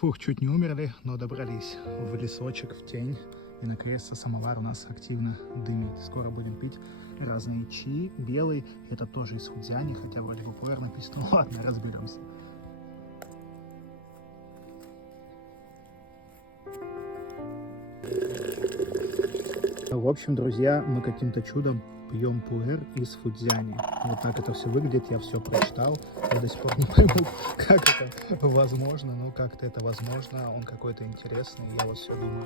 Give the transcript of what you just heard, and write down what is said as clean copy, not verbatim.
Фух, чуть не умерли, но добрались в лесочек, в тень. И наконец-то самовар у нас активно дымит. Скоро будем пить разные чаи. Белый, это тоже из Фудзяни, хотя вроде бы пуэр написано. Ладно, разберемся. В общем, друзья, мы каким-то чудом пьем пуэр из Фудзяни. Вот так это все выглядит, я все прочитал. Я до сих пор не пойму, как это возможно, но как-то это возможно. Он какой-то интересный, я вот все думаю.